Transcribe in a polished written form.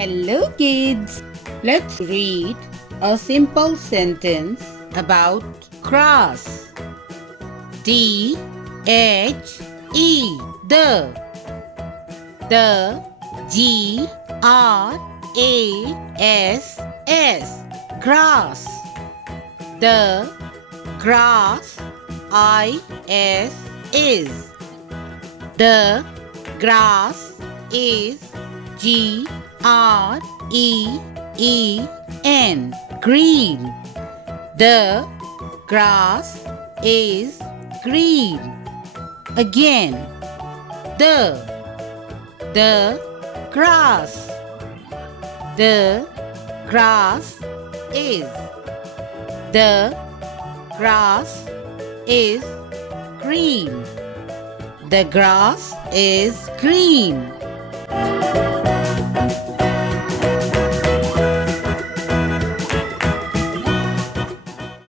Hello kids! Let's read a simple sentence about grass. D-H-E The G-R-A-S-S Grass. The grass I-S is. The grass is Green. Green. The grass is green. Again. The grass. The grass is. The grass is green. The grass is green.